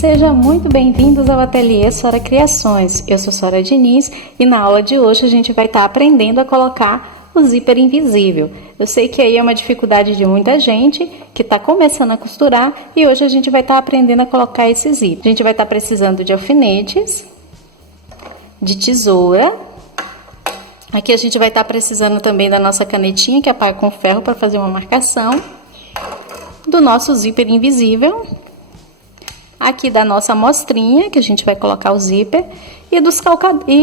Sejam muito bem-vindos ao Ateliê Sora Criações. Eu sou Sora Diniz e na aula de hoje a gente vai estar aprendendo a colocar o zíper invisível. Eu sei que aí é uma dificuldade de muita gente que está começando a costurar e hoje a gente vai estar aprendendo a colocar esse zíper. A gente vai estar precisando de alfinetes, de tesoura. Aqui a gente vai estar precisando também da nossa canetinha que apaga com ferro para fazer uma marcação, do nosso zíper invisível, aqui da nossa amostrinha que a gente vai colocar o zíper e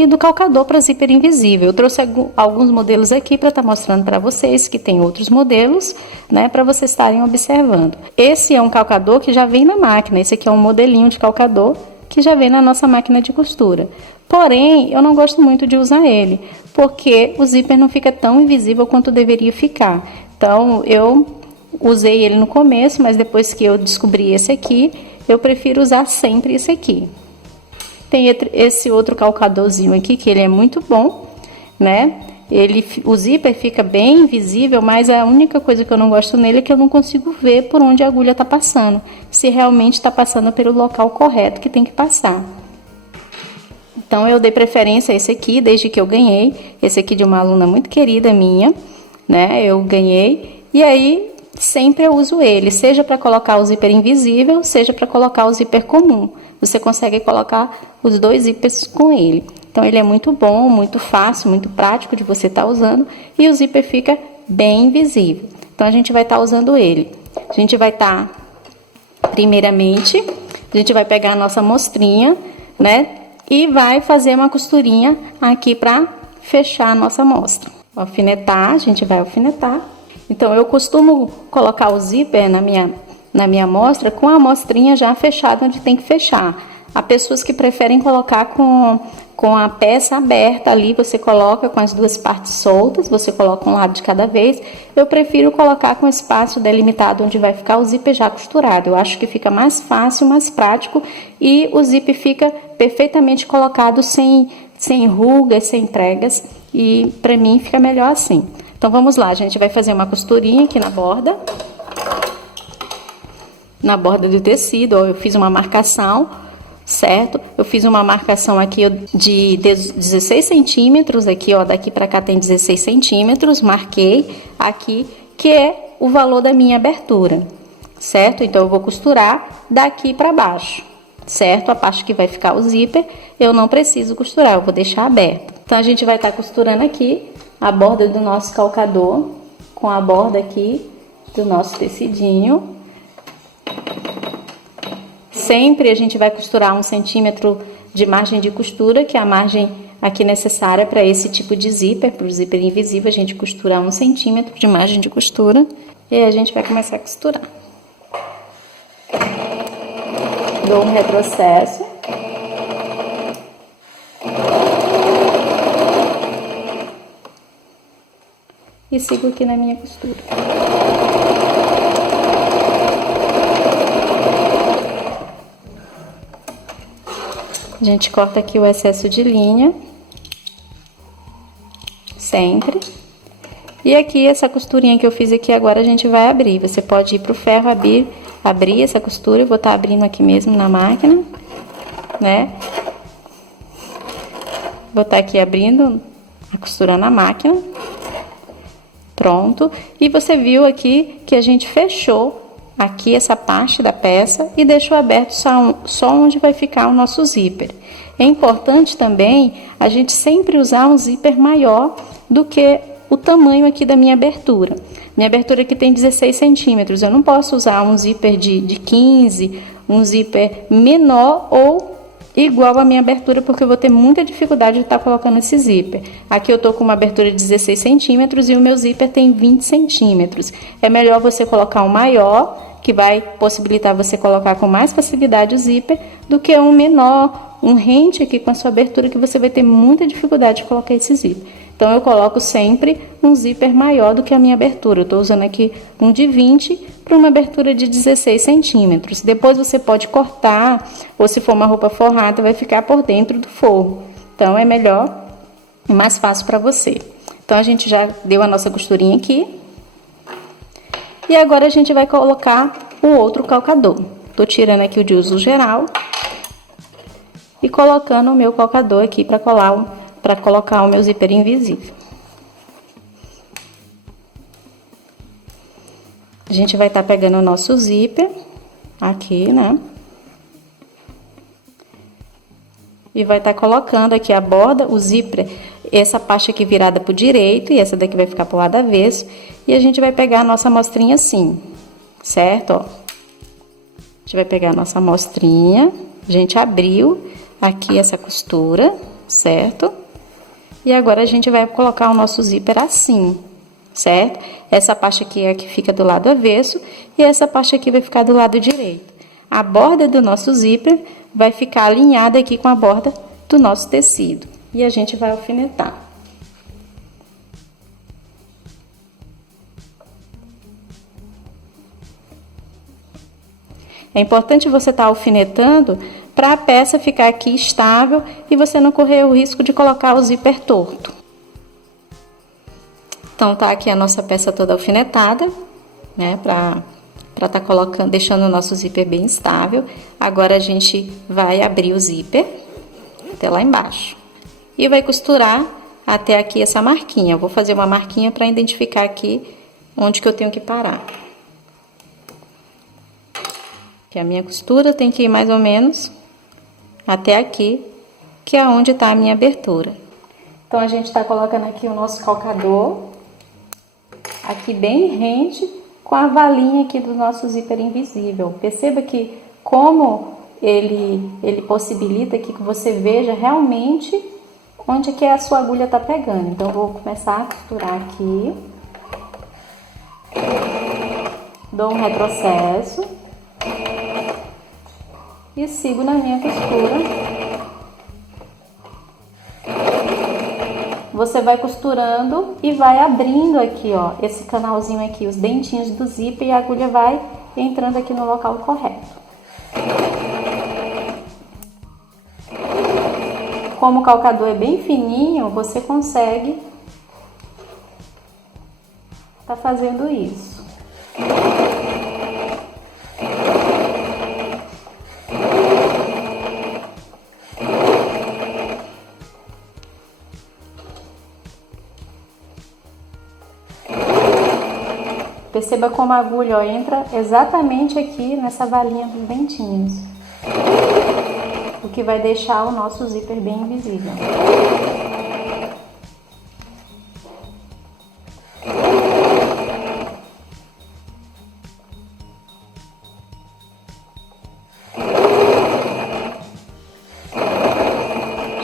do calcador para zíper invisível. Eu trouxe alguns modelos aqui para estar mostrando para vocês que tem outros modelos, né, para vocês estarem observando. Esse é um calcador que já vem na máquina, esse aqui é um modelinho de calcador que já vem na nossa máquina de costura. Porém, eu não gosto muito de usar ele, porque o zíper não fica tão invisível quanto deveria ficar. Então, eu usei ele no começo, mas depois que eu descobri esse aqui, eu prefiro usar sempre esse aqui. Tem esse outro calcadorzinho aqui, que ele é muito bom, né? O zíper fica bem invisível, mas a única coisa que eu não gosto nele é que eu não consigo ver por onde a agulha tá passando. Se realmente está passando pelo local correto que tem que passar. Então, eu dei preferência a esse aqui, desde que eu ganhei. Esse aqui de uma aluna muito querida minha, né? Eu ganhei. E aí, sempre eu uso ele, seja para colocar o zíper invisível, seja para colocar o zíper comum. Você consegue colocar os dois zíperes com ele. Então, ele é muito bom, muito fácil, muito prático de você estar usando. E o zíper fica bem invisível. Então, a gente vai estar usando ele. A gente vai estar, primeiramente, a gente vai pegar a nossa amostrinha, né? E vai fazer uma costurinha aqui para fechar a nossa amostra. Alfinetar, a gente vai alfinetar. Então, eu costumo colocar o zíper na minha amostra com a amostrinha já fechada onde tem que fechar. Há pessoas que preferem colocar com a peça aberta ali, você coloca com as duas partes soltas, você coloca um lado de cada vez. Eu prefiro colocar com espaço delimitado onde vai ficar o zíper já costurado. Eu acho que fica mais fácil, mais prático e o zíper fica perfeitamente colocado sem rugas, sem pregas e para mim fica melhor assim. Então, vamos lá, a gente vai fazer uma costurinha aqui na borda do tecido, ó, eu fiz uma marcação, certo? Eu fiz uma marcação aqui de 16 centímetros, aqui, ó, daqui pra cá tem 16 centímetros, marquei aqui, que é o valor da minha abertura, certo? Então, eu vou costurar daqui pra baixo, certo? A parte que vai ficar o zíper, eu não preciso costurar, eu vou deixar aberto. Então, a gente vai estar costurando aqui a borda do nosso calcador com a borda aqui do nosso tecidinho. Sempre a gente vai costurar 1 centímetro de margem de costura, que é a margem aqui necessária para esse tipo de zíper. Para o zíper invisível, a gente costura 1 centímetro de margem de costura. E aí a gente vai começar a costurar. Dou um retrocesso. E sigo aqui na minha costura. A gente corta aqui o excesso de linha, sempre. E aqui, essa costurinha que eu fiz aqui agora, a gente vai abrir. Você pode ir pro ferro, abrir essa costura. Eu vou estar abrindo aqui mesmo na máquina, né? Vou estar aqui abrindo a costura na máquina. Pronto. E você viu aqui que a gente fechou aqui essa parte da peça e deixou aberto só onde vai ficar o nosso zíper. É importante também a gente sempre usar um zíper maior do que o tamanho aqui da minha abertura. Minha abertura aqui tem 16 centímetros, eu não posso usar um zíper de 15, um zíper menor ou igual à minha abertura, porque eu vou ter muita dificuldade de estar colocando esse zíper. Aqui eu tô com uma abertura de 16 centímetros e o meu zíper tem 20 centímetros. É melhor você colocar um maior, que vai possibilitar você colocar com mais facilidade o zíper, do que um menor, um rente aqui com a sua abertura, que você vai ter muita dificuldade de colocar esse zíper. Então, eu coloco sempre um zíper maior do que a minha abertura. Eu tô usando aqui um de 20 para uma abertura de 16 centímetros. Depois você pode cortar, ou se for uma roupa forrada, vai ficar por dentro do forro. Então, é melhor e mais fácil para você. Então, a gente já deu a nossa costurinha aqui. E agora, a gente vai colocar o outro calcador. Tô tirando aqui o de uso geral e colocando o meu cocador aqui para colocar o meu zíper invisível. A gente vai estar pegando o nosso zíper aqui, né? E vai estar colocando aqui a borda, o zíper, essa parte aqui virada pro direito e essa daqui vai ficar pro lado avesso. E a gente vai pegar a nossa amostrinha assim, certo? Ó. A gente vai pegar a nossa amostrinha, a gente abriu aqui essa costura, certo? E agora a gente vai colocar o nosso zíper assim, certo? Essa parte aqui é a que fica do lado avesso e essa parte aqui vai ficar do lado direito. A borda do nosso zíper vai ficar alinhada aqui com a borda do nosso tecido. E a gente vai alfinetar. É importante você estar alfinetando para a peça ficar aqui estável e você não correr o risco de colocar o zíper torto. Então, tá aqui a nossa peça toda alfinetada, né, para tá colocando, deixando o nosso zíper bem estável. Agora, a gente vai abrir o zíper até lá embaixo e vai costurar até aqui essa marquinha. Eu vou fazer uma marquinha para identificar aqui onde que eu tenho que parar. Que a minha costura tem que ir mais ou menos até aqui, que é onde tá a minha abertura. Então, a gente tá colocando aqui o nosso calcador, aqui bem rente, com a valinha aqui do nosso zíper invisível. Perceba que como ele possibilita aqui que você veja realmente onde que a sua agulha tá pegando. Então, eu vou começar a costurar aqui. Dou um retrocesso. E sigo na minha costura. Você vai costurando e vai abrindo aqui, ó, esse canalzinho aqui, os dentinhos do zíper, e a agulha vai entrando aqui no local correto. Como o calcador é bem fininho, você consegue tá fazendo isso. Perceba como a agulha, ó, entra exatamente aqui nessa valinha dos dentinhos, o que vai deixar o nosso zíper bem invisível.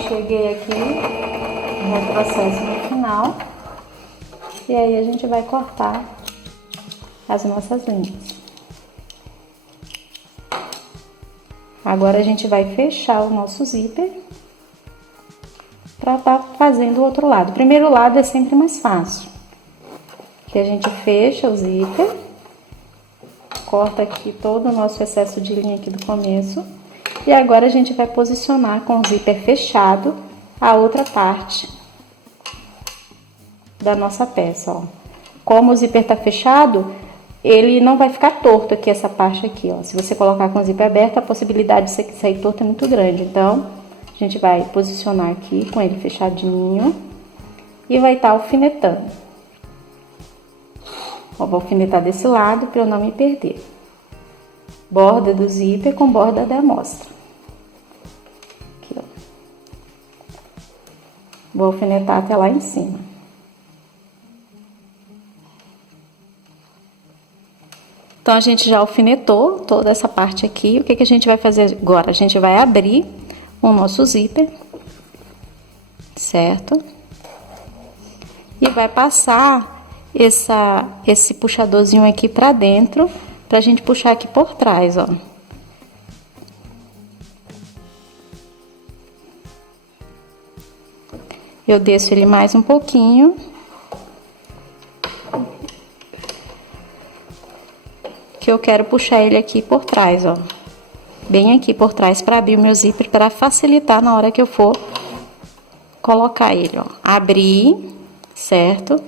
Cheguei aqui no retrocesso no final, e aí a gente vai cortar as nossas linhas. Agora a gente vai fechar o nosso zíper para tá fazendo o outro lado. O primeiro lado é sempre mais fácil, que a gente fecha o zíper, corta aqui todo o nosso excesso de linha aqui do começo, e agora a gente vai posicionar com o zíper fechado a outra parte da nossa peça, ó. Como o zíper tá fechado, ele não vai ficar torto aqui, essa parte aqui, ó. Se você colocar com o zíper aberto, a possibilidade de sair torto é muito grande. Então, a gente vai posicionar aqui com ele fechadinho e vai estar alfinetando. Ó, vou alfinetar desse lado para eu não me perder. Borda do zíper com borda da amostra. Aqui, ó. Vou alfinetar até lá em cima. Então, a gente já alfinetou toda essa parte aqui. O que que a gente vai fazer agora? A gente vai abrir o nosso zíper, certo? E vai passar esse puxadorzinho aqui pra dentro, pra gente puxar aqui por trás, ó. Eu desço ele mais um pouquinho. Que eu quero puxar ele aqui por trás, ó. Bem aqui por trás, para abrir o meu zíper, para facilitar na hora que eu for colocar ele, ó. Abrir, certo?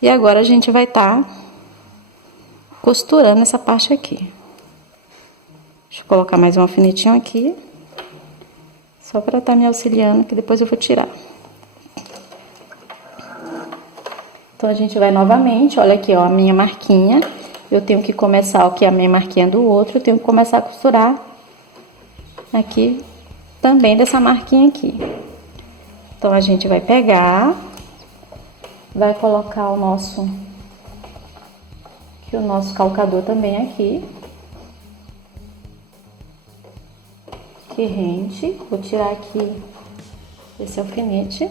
E agora a gente vai estar costurando essa parte aqui. Deixa eu colocar mais um alfinetinho aqui. Só para estar me auxiliando, que depois eu vou tirar. Então, a gente vai novamente, olha aqui, ó, a minha marquinha. Eu tenho que começar aqui a minha marquinha do outro, eu tenho que começar a costurar aqui também dessa marquinha aqui. Então, a gente vai pegar, vai colocar o nosso calcador também aqui. Que rente, vou tirar aqui esse alfinete.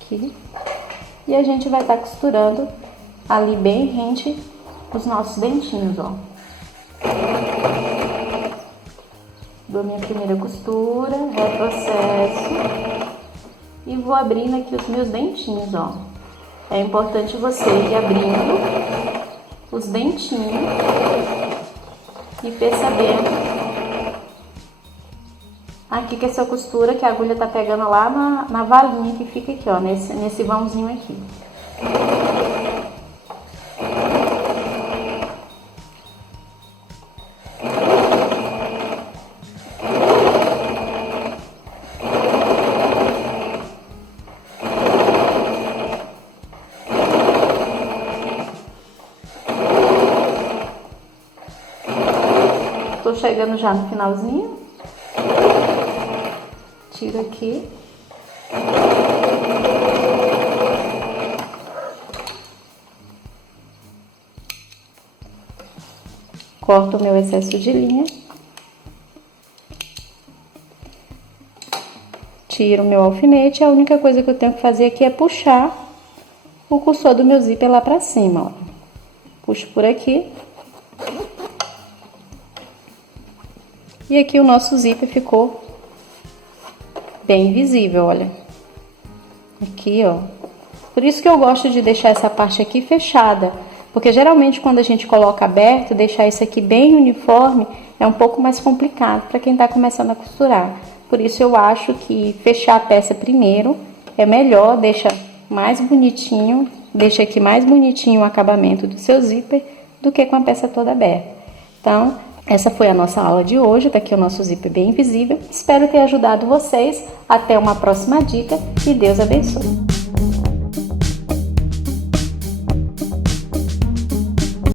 Aqui. E a gente vai estar costurando ali bem rente os nossos dentinhos, ó. Dou minha primeira costura, retrocesso e vou abrindo aqui os meus dentinhos, ó. É importante você ir abrindo os dentinhos e percebendo aqui que essa costura, que a agulha tá pegando lá na valinha que fica aqui, ó, nesse vãozinho aqui. Tô chegando já no finalzinho. Tiro aqui. Corto o meu excesso de linha. Tiro o meu alfinete. A única coisa que eu tenho que fazer aqui é puxar o cursor do meu zíper lá pra cima, ó. Puxo por aqui. E aqui o nosso zíper ficou bem visível, olha. Aqui, ó. Por isso que eu gosto de deixar essa parte aqui fechada. Porque geralmente quando a gente coloca aberto, deixar isso aqui bem uniforme é um pouco mais complicado para quem tá começando a costurar. Por isso eu acho que fechar a peça primeiro é melhor, deixa mais bonitinho, deixa aqui mais bonitinho o acabamento do seu zíper do que com a peça toda aberta. Então, essa foi a nossa aula de hoje, tá aqui o nosso zíper bem visível. Espero ter ajudado vocês. Até uma próxima dica e Deus abençoe.